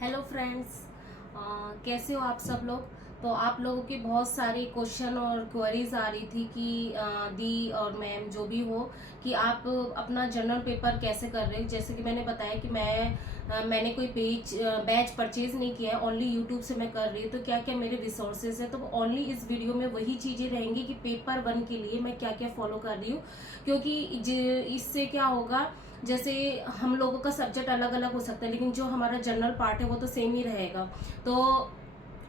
Hello friends, कैसे हो आप सब लोग। तो आप लोगों के बहुत सारे क्वेश्चन और क्वेरीज आ रही थी कि दी और मैम जो भी हो कि आप अपना जर्नल पेपर कैसे कर रहे हो। जैसे कि मैंने बताया कि मैंने कोई बैच परचेज नहीं किया है, ओनली यूट्यूब से मैं कर रही हूँ। तो क्या क्या मेरे रिसोर्सेज है, तो ओनली इस वीडियो में वही चीज़ें रहेंगी कि पेपर 1 के लिए मैं क्या क्या फॉलो कर रही हूँ। क्योंकि इससे क्या होगा, जैसे हम लोगों का सब्जेक्ट अलग अलग हो सकता है लेकिन जो हमारा जनरल पार्ट है वो तो सेम ही रहेगा। तो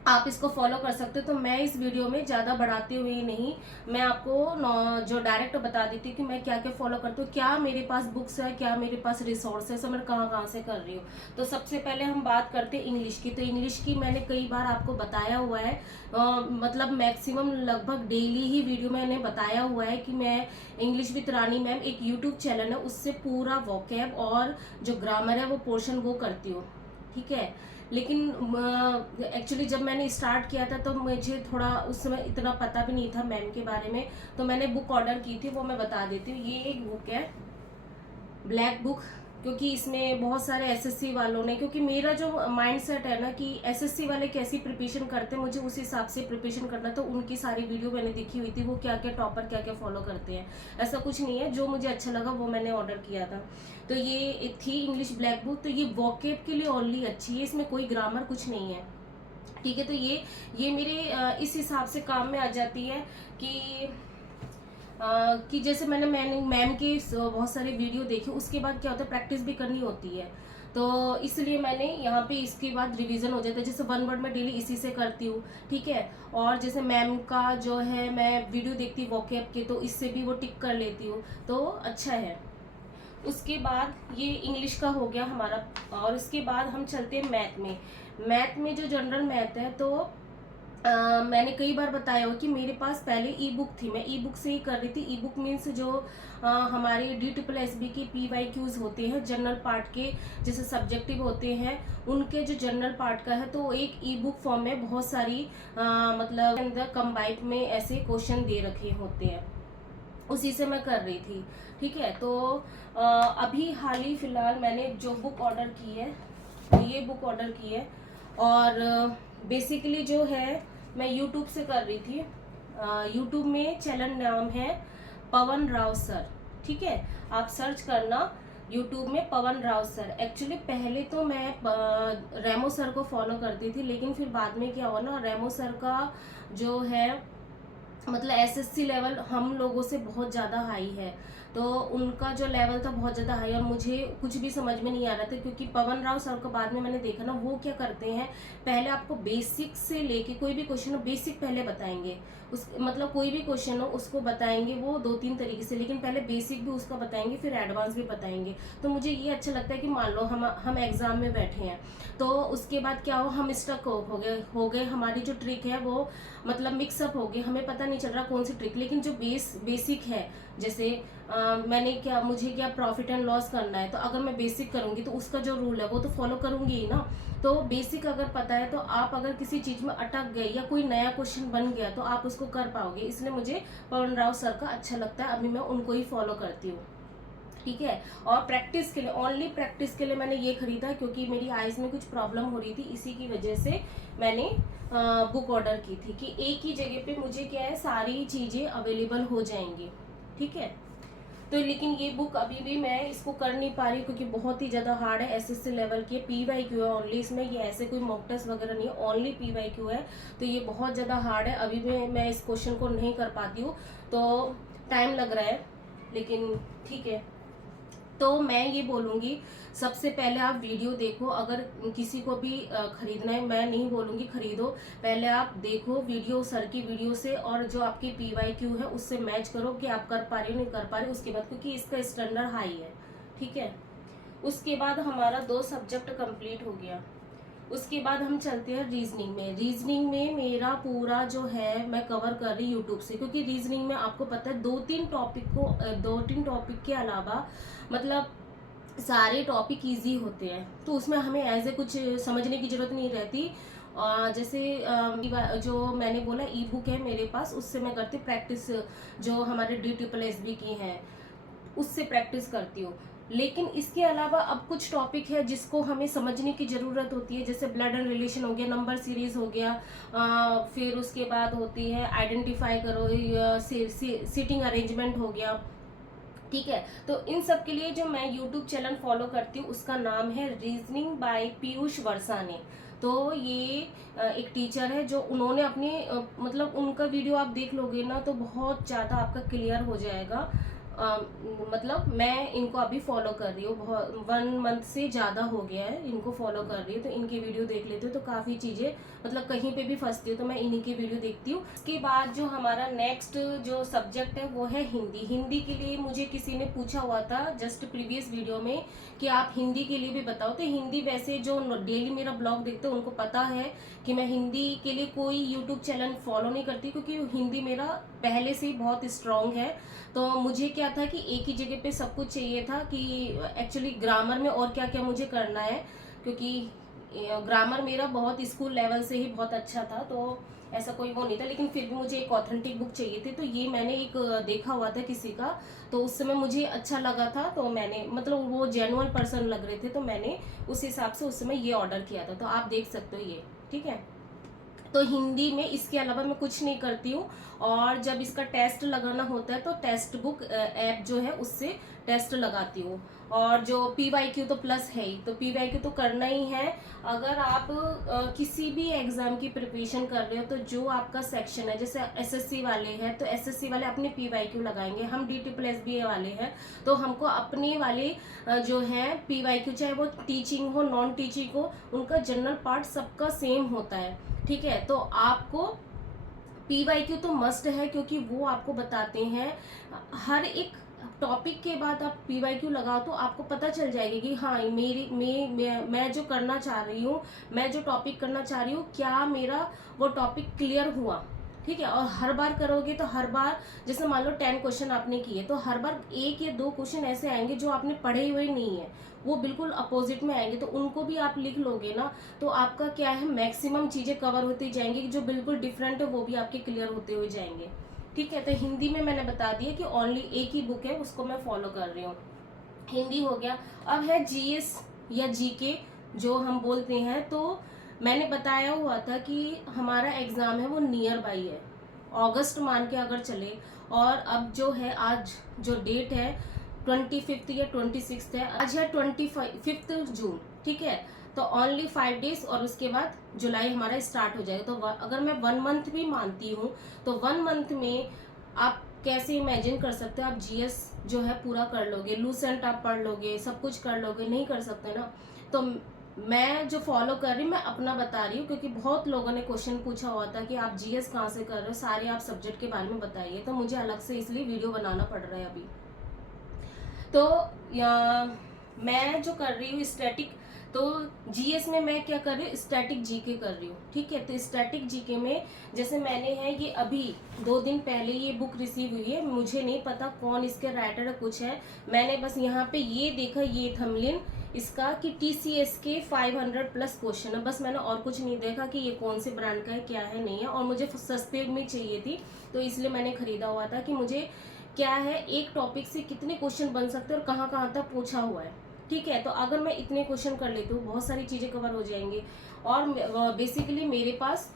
आप इसको फॉलो कर सकते हो। तो मैं इस वीडियो में ज़्यादा बढ़ाते हुए नहीं, मैं आपको जो डायरेक्ट बता देती हूँ कि मैं क्या क्या फॉलो करती हूँ, क्या मेरे पास बुक्स है, क्या मेरे पास रिसोर्सेस है, मैं कहाँ कहाँ से कर रही हूँ। तो सबसे पहले हम बात करते हैं इंग्लिश की। तो इंग्लिश की मैंने कई बार आपको बताया हुआ है, मतलब मैक्सिमम लगभग डेली ही वीडियो मैंने बताया हुआ है कि मैं इंग्लिश विद रानी मैम एक यूट्यूब चैनल है, उससे पूरा वोकैब और जो ग्रामर है वो पोर्शन वो करती हूँ। ठीक है, लेकिन एक्चुअली जब मैंने स्टार्ट किया था तो मुझे थोड़ा उस समय इतना पता भी नहीं था मैम के बारे में। तो मैंने बुक ऑर्डर की थी, वो मैं बता देती हूँ। ये एक बुक है, ब्लैक बुक, क्योंकि इसमें बहुत सारे एसएससी वालों ने, क्योंकि मेरा जो माइंड सेट है ना कि एसएससी वाले कैसी प्रिपरेशन करते हैं, मुझे उस हिसाब से प्रिपरेशन करना। तो उनकी सारी वीडियो मैंने देखी हुई थी, वो क्या क्या टॉपर क्या क्या फॉलो करते हैं। ऐसा कुछ नहीं है, जो मुझे अच्छा लगा वो मैंने ऑर्डर किया था। तो ये थी इंग्लिश ब्लैक बुक। तो ये वोकेब के लिए ओनली अच्छी है, इसमें कोई ग्रामर कुछ नहीं है। ठीक है, तो ये मेरे इस हिसाब से काम में आ जाती है कि कि जैसे मैंने मैम के बहुत सारे वीडियो देखे, उसके बाद क्या होता है प्रैक्टिस भी करनी होती है। तो इसलिए मैंने यहाँ पे इसके बाद रिवीजन हो जाता है। जैसे 1 वर्ड मैं डेली इसी से करती हूँ। ठीक है, और जैसे मैम का जो है मैं वीडियो देखती हूँ वोकैब के, तो इससे भी वो टिक कर लेती हूँ, तो अच्छा है। उसके बाद ये इंग्लिश का हो गया हमारा, और उसके बाद हम चलते हैं मैथ में। मैथ में जो जनरल मैथ है, तो मैंने कई बार बताया हो कि मेरे पास पहले ई बुक थी, मैं ई बुक से ही कर रही थी। ई बुक मीन्स जो हमारे DSSB के PYQs होते हैं जनरल पार्ट के, जैसे सब्जेक्टिव होते हैं, उनके जो जनरल पार्ट का है, तो एक ई बुक फॉर्म में बहुत सारी मतलब अंदर कंबाइंड में ऐसे क्वेश्चन दे रखे होते हैं, उसी से मैं कर रही थी। ठीक है, तो अभी हाल ही फिलहाल मैंने जो बुक ऑर्डर की है, ये बुक ऑर्डर की है। और बेसिकली जो है मैं यूट्यूब से कर रही थी। यूट्यूब में चैनल नाम है पवन राव सर। ठीक है, आप सर्च करना यूट्यूब में पवन राव सर। एक्चुअली पहले तो मैं रेमो सर को फॉलो करती थी, लेकिन फिर बाद में क्या हुआ ना, रेमो सर का जो है मतलब एसएससी लेवल हम लोगों से बहुत ज़्यादा हाई है। तो उनका जो लेवल था बहुत ज़्यादा हाई, और मुझे कुछ भी समझ में नहीं आ रहा था। क्योंकि पवन राव सर को बाद में मैंने देखा ना, वो क्या करते हैं, पहले आपको बेसिक से लेके कोई भी क्वेश्चन हो बेसिक पहले बताएंगे। उस मतलब कोई भी क्वेश्चन हो उसको बताएंगे वो 2-3 तरीके से, लेकिन पहले बेसिक भी उसका बताएंगे, फिर एडवांस भी बताएंगे। तो मुझे ये अच्छा लगता है कि मान लो हम एग्जाम में बैठे हैं, तो उसके बाद क्या हो, हम स्टक हो गए, हमारी जो ट्रिक है वो मतलब मिक्सअप हो गए, हमें पता नहीं चल रहा कौन सी ट्रिक। लेकिन जो बेसिक है, जैसे मुझे क्या प्रॉफिट एंड लॉस करना है, तो अगर मैं बेसिक करूंगी तो उसका जो रूल है वो तो फॉलो करूंगी ही ना। तो बेसिक अगर पता है तो आप अगर किसी चीज में अटक गए या कोई नया क्वेश्चन बन गया तो आप उसको कर पाओगे। इसलिए मुझे पवन राव सर का अच्छा लगता है, अभी मैं उनको ही फॉलो करती हूँ। ठीक है, और प्रैक्टिस के लिए, ओनली प्रैक्टिस के लिए मैंने ये खरीदा, क्योंकि मेरी आईज में कुछ प्रॉब्लम हो रही थी, इसी की वजह से मैंने बुक ऑर्डर की थी कि एक ही जगह पे मुझे क्या है सारी चीजें अवेलेबल हो जाएंगी। ठीक है, तो लेकिन ये बुक अभी भी मैं इसको कर नहीं पा रही क्योंकि बहुत ही ज्यादा हार्ड है, एसएससी लेवल की PYQ है ओनली इसमें, ये ऐसे कोई मॉक टेस्ट वगैरह नहीं है, ओनली PYQ है। तो ये बहुत ज्यादा हार्ड है, अभी भी मैं इस क्वेश्चन को नहीं कर पाती हूँ, तो टाइम लग रहा है, लेकिन ठीक है। तो मैं ये बोलूंगी, सबसे पहले आप वीडियो देखो। अगर किसी को भी खरीदना है, मैं नहीं बोलूंगी खरीदो, पहले आप देखो वीडियो, सर की वीडियो से, और जो आपकी PYQ है उससे मैच करो कि आप कर पा रहे हो नहीं कर पा रहे, उसके बाद, क्योंकि इसका स्टैंडर्ड हाई है। ठीक है, उसके बाद हमारा 2 सब्जेक्ट कंप्लीट हो गया। उसके बाद हम चलते हैं रीजनिंग में। रीजनिंग में मेरा पूरा जो है मैं कवर कर रही यूट्यूब से, क्योंकि रीजनिंग में आपको पता है 2-3 टॉपिक के अलावा मतलब सारे टॉपिक इजी होते हैं, तो उसमें हमें एज ए कुछ समझने की जरूरत नहीं रहती। जैसे जो मैंने बोला ई बुक है मेरे पास, उससे मैं करती प्रैक्टिस, जो हमारे DSSB की है उससे प्रैक्टिस करती हूँ। लेकिन इसके अलावा अब कुछ टॉपिक है जिसको हमें समझने की ज़रूरत होती है, जैसे ब्लड एंड रिलेशन हो गया, नंबर सीरीज हो गया, फिर उसके बाद होती है आइडेंटिफाई करो, सीटिंग अरेंजमेंट हो गया। ठीक है, तो इन सब के लिए जो मैं यूट्यूब चैनल फॉलो करती हूँ उसका नाम है रीजनिंग बाय पीयूष वर्साने। तो ये एक टीचर है, जो उन्होंने अपनी मतलब उनका वीडियो आप देख लोगे ना तो बहुत ज़्यादा आपका क्लियर हो जाएगा। मतलब मैं इनको अभी फॉलो कर रही हूँ, बहुत 1 मंथ से ज़्यादा हो गया है इनको फॉलो कर रही हूँ। तो इनकी वीडियो देख लेती हूँ तो काफ़ी चीज़ें मतलब कहीं पे भी फंसती हूँ तो मैं इन्हीं की वीडियो देखती हूँ। इसके बाद जो हमारा नेक्स्ट जो सब्जेक्ट है वो है हिंदी। हिंदी के लिए मुझे किसी ने पूछा हुआ था जस्ट प्रीवियस वीडियो में कि आप हिंदी के लिए भी बताओ। तो हिंदी वैसे जो डेली मेरा ब्लॉग देखते हैं उनको पता है कि मैं हिंदी के लिए कोई यूट्यूब चैनल फॉलो नहीं करती, क्योंकि हिंदी मेरा पहले से ही बहुत स्ट्रांग है। तो मुझे क्या था कि एक ही जगह पे सब कुछ चाहिए था कि एक्चुअली ग्रामर में और क्या क्या मुझे करना है, क्योंकि ग्रामर मेरा बहुत स्कूल लेवल से ही बहुत अच्छा था, तो ऐसा कोई वो नहीं था। लेकिन फिर भी मुझे एक ऑथेंटिक बुक चाहिए थी, तो ये मैंने एक देखा हुआ था किसी का, तो उस समय मुझे अच्छा लगा था, तो मैंने मतलब वो जेन्युइन पर्सन लग रहे थे, तो मैंने उस हिसाब से उस समय ये ऑर्डर किया था। तो आप देख सकते हो ये, ठीक है। तो हिंदी में इसके अलावा मैं कुछ नहीं करती हूँ। और जब इसका टेस्ट लगाना होता है तो टेक्स्ट बुक ऐप जो है उससे टेस्ट लगाती हूँ। और जो PYQ तो प्लस है ही, तो PYQ तो करना ही है। अगर आप किसी भी एग्जाम की प्रिपरेशन कर रहे हो तो जो आपका सेक्शन है, जैसे SSC वाले हैं तो SSC वाले अपने PYQ लगाएंगे, हम DSSB वाले हैं तो हमको अपने वाले जो है PYQ, चाहे वो टीचिंग हो नॉन टीचिंग हो, उनका जनरल पार्ट सबका सेम होता है। ठीक है, तो आपको PYQ तो मस्ट है, क्योंकि वो आपको बताते हैं हर एक टॉपिक के बाद आप PYQ लगाओ तो आपको पता चल जाएगी कि हाँ मैं जो करना चाह रही हूँ, मैं जो टॉपिक करना चाह रही हूँ, क्या मेरा वो टॉपिक क्लियर हुआ। ठीक है, और हर बार करोगे तो हर बार, जैसे मान लो 10 क्वेश्चन आपने किए तो हर बार 1 या 2 क्वेश्चन ऐसे आएंगे जो आपने पढ़े हुए नहीं है, वो बिल्कुल अपोजिट में आएंगे, तो उनको भी आप लिख लोगे ना तो आपका क्या है, मैक्सिमम चीजें कवर होती जाएंगी, जो बिल्कुल डिफरेंट है वो भी आपके क्लियर होते हुए जाएंगे। ठीक है, तो हिंदी में मैंने बता दिया कि ओनली एक ही बुक है, उसको मैं फॉलो कर रही हूँ। हिंदी हो गया। अब है GS या GK जो हम बोलते हैं, तो मैंने बताया हुआ था कि हमारा एग्जाम है वो नियर बाई है, अगस्त मान के अगर चले। और अब जो है आज जो डेट है 25 या 26 है, आज है 25 जून। ठीक है, तो ओनली 5 डेज और उसके बाद जुलाई हमारा स्टार्ट हो जाएगा। तो अगर मैं 1 मंथ भी मानती हूँ तो 1 मंथ में आप कैसे इमेजिन कर सकते हो आप GS जो है पूरा कर लोगे, लूसेंट आप पढ़ लोगे, सब कुछ कर लोगे, नहीं कर सकते ना। तो मैं जो फॉलो कर रही हूँ मैं अपना बता रही हूँ, क्योंकि बहुत लोगों ने क्वेश्चन पूछा हुआ था कि आप GS कहाँ से कर रहे हो, सारे आप सब्जेक्ट के बारे में बताइए, तो मुझे अलग से इसलिए वीडियो बनाना पड़ रहा है अभी। तो मैं जो कर रही हूँ स्टैटिक, तो GS में मैं क्या कर रही हूँ, स्टैटिक GK कर रही हूँ। ठीक है, तो स्टैटिक GK में जैसे मैंने है ये अभी 2 दिन पहले ये बुक रिसीव हुई है, मुझे नहीं पता कौन इसके राइटर है कुछ है, मैंने बस यहाँ पे ये देखा ये थंबनेल इसका कि TCS के 500 प्लस क्वेश्चन है, बस मैंने और कुछ नहीं देखा कि ये कौन से ब्रांड का है क्या है नहीं है। और मुझे सस्ते में चाहिए थी तो इसलिए मैंने खरीदा हुआ था कि मुझे क्या है एक टॉपिक से कितने क्वेश्चन बन सकते हैं और कहाँ कहाँ तक पूछा हुआ है। ठीक है, तो अगर मैं इतने क्वेश्चन कर लेती हूँ बहुत सारी चीज़ें कवर हो जाएंगी। और बेसिकली मेरे पास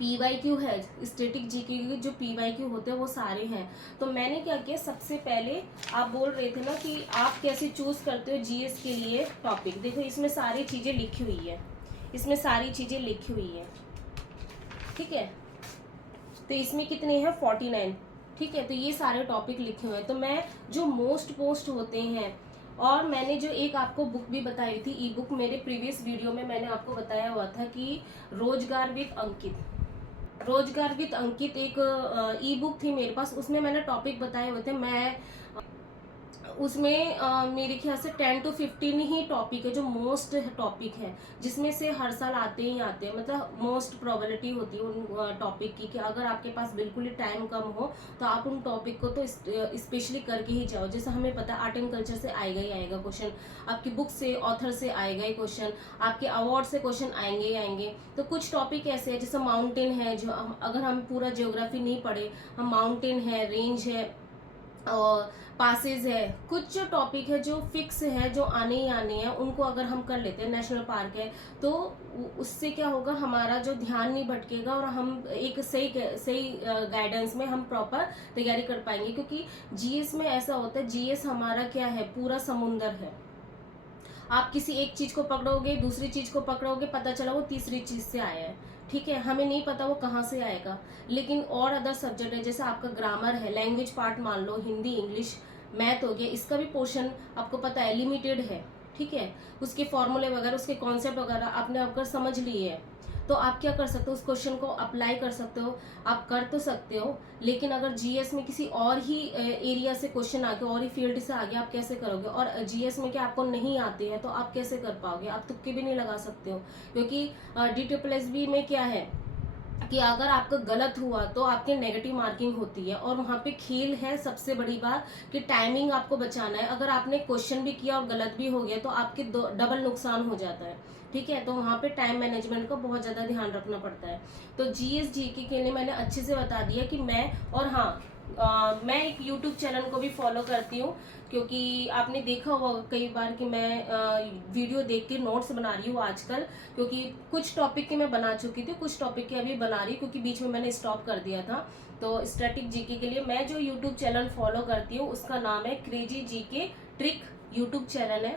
PYQ है, स्टैटिक GK के जो PYQ होते हैं वो सारे हैं। तो मैंने क्या किया, सबसे पहले आप बोल रहे थे ना कि आप कैसे चूज करते हो GS के लिए टॉपिक, देखो इसमें सारी चीज़ें लिखी हुई है, इसमें सारी चीज़ें लिखी हुई है। ठीक है, तो इसमें कितने हैं 49। ठीक है, तो ये सारे टॉपिक लिखे हुए हैं। तो मैं जो मोस्ट पोस्ट होते हैं, और मैंने जो एक आपको बुक भी बताई थी ई बुक, मेरे प्रीवियस वीडियो में मैंने आपको बताया हुआ था कि रोजगार विद अंकित, रोजगार विद अंकित एक ई बुक थी मेरे पास, उसमें मैंने टॉपिक बताए हुए थे। मैं उसमें मेरे ख्याल से 10 to 15 ही टॉपिक है जो मोस्ट टॉपिक है, जिसमें से हर साल आते ही आते हैं, मतलब मोस्ट प्रोबेबिलिटी होती है उन टॉपिक की कि अगर आपके पास बिल्कुल ही टाइम कम हो तो आप उन टॉपिक को तो स्पेशली करके ही जाओ। जैसे हमें पता है आर्ट एंड कल्चर से आएगा ही आएगा क्वेश्चन, आपकी बुक से ऑथर से आएगा ही क्वेश्चन, आपके अवार्ड से क्वेश्चन आएंगे ही आएंगे। तो कुछ टॉपिक ऐसे है जैसे माउंटेन है, जो अगर हम पूरा ज्योग्राफी नहीं पढ़े, हम माउंटेन है, रेंज है, और पासेज है, कुछ जो टॉपिक है जो फिक्स है, जो आने ही आने हैं, उनको अगर हम कर लेते हैं, नेशनल पार्क है, तो उससे क्या होगा, हमारा जो ध्यान नहीं भटकेगा और हम एक सही सही गाइडेंस में हम प्रॉपर तैयारी कर पाएंगे। क्योंकि जीएस में ऐसा होता है, जीएस हमारा क्या है, पूरा समुंदर है। आप किसी एक चीज को पकड़ोगे, दूसरी चीज को पकड़ोगे, पता चला वो तीसरी चीज से आया है। ठीक है, हमें नहीं पता वो कहाँ से आएगा। लेकिन और अदर सब्जेक्ट है, जैसे आपका ग्रामर है, लैंग्वेज पार्ट मान लो, हिंदी, इंग्लिश, मैथ हो गया, इसका भी पोर्शन आपको पता है लिमिटेड है। ठीक है, उसके फॉर्मूले वगैरह, उसके कॉन्सेप्ट वगैरह आपने अगर समझ लिए है, तो आप क्या कर सकते हो, उस क्वेश्चन को अप्लाई कर सकते हो, आप कर तो सकते हो। लेकिन अगर जीएस में किसी और ही एरिया से क्वेश्चन आ गया, और ही फील्ड से आ गया, आप कैसे करोगे। और जीएस में क्या आपको नहीं आते हैं तो आप कैसे कर पाओगे, आप तुक्के भी नहीं लगा सकते हो। क्योंकि DSSB में क्या है कि अगर आपका गलत हुआ तो आपकी नेगेटिव मार्किंग होती है। और वहाँ पे खेल है, सबसे बड़ी बात कि टाइमिंग आपको बचाना है। अगर आपने क्वेश्चन भी किया और गलत भी हो गया तो आपके डबल नुकसान हो जाता है। ठीक है, तो वहाँ पे टाइम मैनेजमेंट का बहुत ज़्यादा ध्यान रखना पड़ता है। तो जीएस जीके के लिए मैंने अच्छे से बता दिया कि मैं, और हाँ, मैं एक यूट्यूब चैनल को भी फॉलो करती हूँ। क्योंकि आपने देखा होगा कई बार कि मैं वीडियो देख के नोट्स बना रही हूँ आजकल। क्योंकि कुछ टॉपिक के मैं बना चुकी थी, कुछ टॉपिक के अभी बना रही, क्योंकि बीच में मैंने स्टॉप कर दिया था। तो स्टैटिक जीके के लिए मैं जो यूट्यूब चैनल फॉलो करती हूँ उसका नाम है crazy GK trick, YouTube channel है।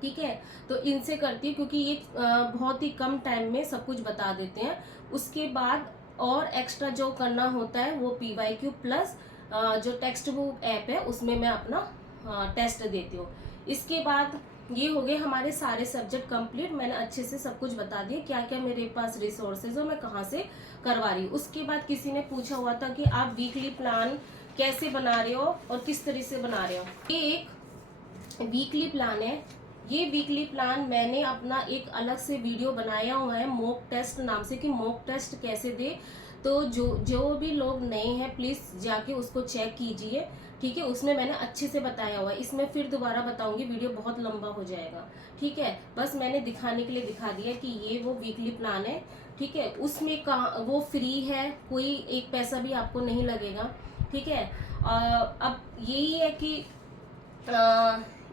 ठीक है, तो इनसे करती हूँ क्योंकि ये बहुत ही कम टाइम में सब कुछ बता देते हैं। उसके बाद और एक्स्ट्रा जो करना होता है वो PYQ प्लस जो टेक्स्ट बुक ऐप है उसमें मैं अपना टेस्ट देती हूँ। इसके बाद ये हो गए हमारे सारे सब्जेक्ट कंप्लीट। मैंने अच्छे से सब कुछ बता दिया क्या क्या मेरे पास रिसोर्सेज और मैं कहाँ से करवा रही हूँ। उसके बाद किसी ने पूछा हुआ था कि आप वीकली प्लान कैसे बना रहे हो और किस तरह से बना रहे हो। ये एक वीकली प्लान है। ये वीकली प्लान मैंने अपना एक अलग से वीडियो बनाया हुआ है मॉक टेस्ट नाम से, कि मॉक टेस्ट कैसे दे। तो जो जो भी लोग नए हैं प्लीज जाके उसको चेक कीजिए। ठीक है, उसमें मैंने अच्छे से बताया हुआ है। इसमें फिर दोबारा बताऊंगी, वीडियो बहुत लंबा हो जाएगा। ठीक है, बस मैंने दिखाने के लिए दिखा दिया कि ये वो वीकली प्लान है। ठीक है, उसमें कहाँ वो फ्री है, कोई एक पैसा भी आपको नहीं लगेगा। ठीक है, अब यही है कि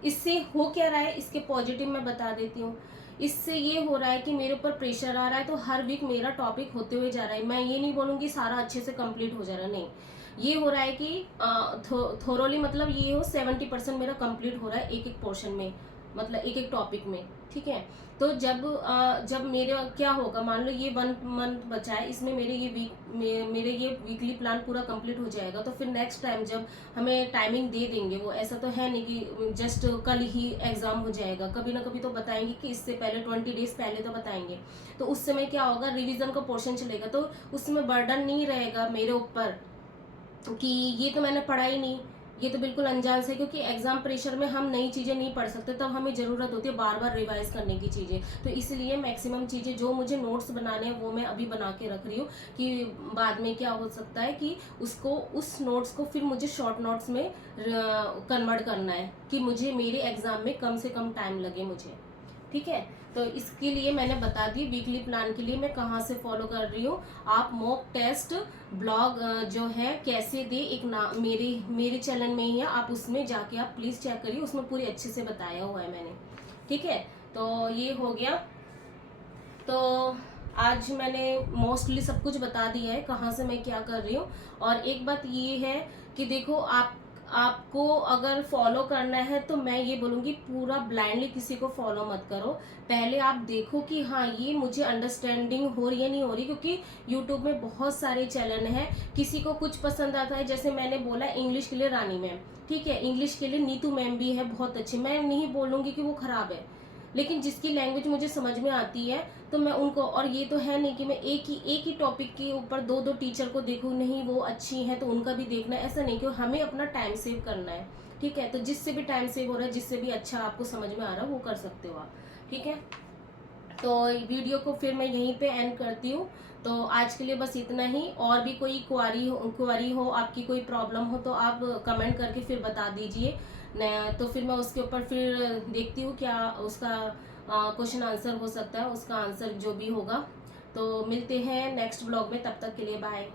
इससे हो क्या रहा है, इसके पॉजिटिव मैं बता देती हूँ। इससे ये हो रहा है कि मेरे ऊपर प्रेशर आ रहा है, तो हर वीक मेरा टॉपिक होते हुए जा रहा है। मैं ये नहीं बोलूँगी सारा अच्छे से कंप्लीट हो जा रहा है, नहीं। ये हो रहा है कि थोरोली मतलब ये हो 70% मेरा कंप्लीट हो रहा है एक एक पोर्शन में, मतलब एक एक टॉपिक में। ठीक है, तो जब मेरे क्या होगा, मान लो ये 1 मंथ बचा है, इसमें मेरे ये वीकली प्लान पूरा कंप्लीट हो जाएगा। तो फिर नेक्स्ट टाइम जब हमें टाइमिंग दे देंगे, वो ऐसा तो है नहीं कि जस्ट कल ही एग्जाम हो जाएगा, कभी ना कभी तो बताएंगे कि इससे पहले 20 डेज पहले तो बताएंगे। तो उस समय क्या होगा, रिवीजन का पोर्शन चलेगा, तो उसमें बर्डन नहीं रहेगा मेरे ऊपर कि ये तो मैंने पढ़ा ही नहीं, ये तो बिल्कुल अनजान से। क्योंकि एग्जाम प्रेशर में हम नई चीजें नहीं पढ़ सकते, तब हमें जरूरत होती है बार बार रिवाइज करने की चीजें। तो इसलिए मैक्सिमम चीजें जो मुझे नोट्स बनाने हैं वो मैं अभी बना के रख रही हूँ, कि बाद में क्या हो सकता है कि उसको उस नोट्स को फिर मुझे शॉर्ट नोट्स में कन्वर्ट करना है, कि मुझे मेरे एग्जाम में कम से कम टाइम लगे मुझे। ठीक है, तो इसके लिए मैंने बता दी वीकली प्लान के लिए मैं कहाँ से फॉलो कर रही हूँ। आप मॉक टेस्ट ब्लॉग जो है कैसे दे, एक ना मेरे चैनल में ही है, आप उसमें जाके आप प्लीज चेक करिए, उसमें पूरी अच्छे से बताया हुआ है मैंने। ठीक है, तो ये हो गया। तो आज मैंने मोस्टली सब कुछ बता दिया है कहाँ से मैं क्या कर रही हूँ। और एक बात ये है कि देखो, आपको अगर फॉलो करना है तो मैं ये बोलूँगी पूरा ब्लाइंडली किसी को फॉलो मत करो। पहले आप देखो कि हाँ ये मुझे अंडरस्टैंडिंग हो रही है नहीं हो रही। क्योंकि यूट्यूब में बहुत सारे चैनल हैं, किसी को कुछ पसंद आता है। जैसे मैंने बोला इंग्लिश के लिए रानी मैम, ठीक है, इंग्लिश के लिए नीतू मैम भी है, बहुत अच्छी। मैं नहीं बोलूँगी कि वो खराब है, लेकिन जिसकी लैंग्वेज मुझे समझ में आती है तो मैं उनको, और ये तो है नहीं कि मैं एक ही टॉपिक के ऊपर दो दो टीचर को देखूँ, नहीं वो अच्छी हैं तो उनका भी देखना है, ऐसा नहीं। कि हमें अपना टाइम सेव करना है। ठीक है, तो जिससे भी टाइम सेव हो रहा है, जिससे भी अच्छा आपको समझ में आ रहा है वो कर सकते हो आप। ठीक है, तो वीडियो को फिर मैं यहीं पे एंड करती हूँ। तो आज के लिए बस इतना ही। और भी कोई क्वारी हो आपकी, कोई प्रॉब्लम हो तो आप कमेंट करके फिर बता दीजिए तो फिर मैं उसके ऊपर फिर देखती हूँ क्या उसका क्वेश्चन आंसर हो सकता है, उसका आंसर जो भी होगा। तो मिलते हैं नेक्स्ट ब्लॉग में, तब तक के लिए बाय।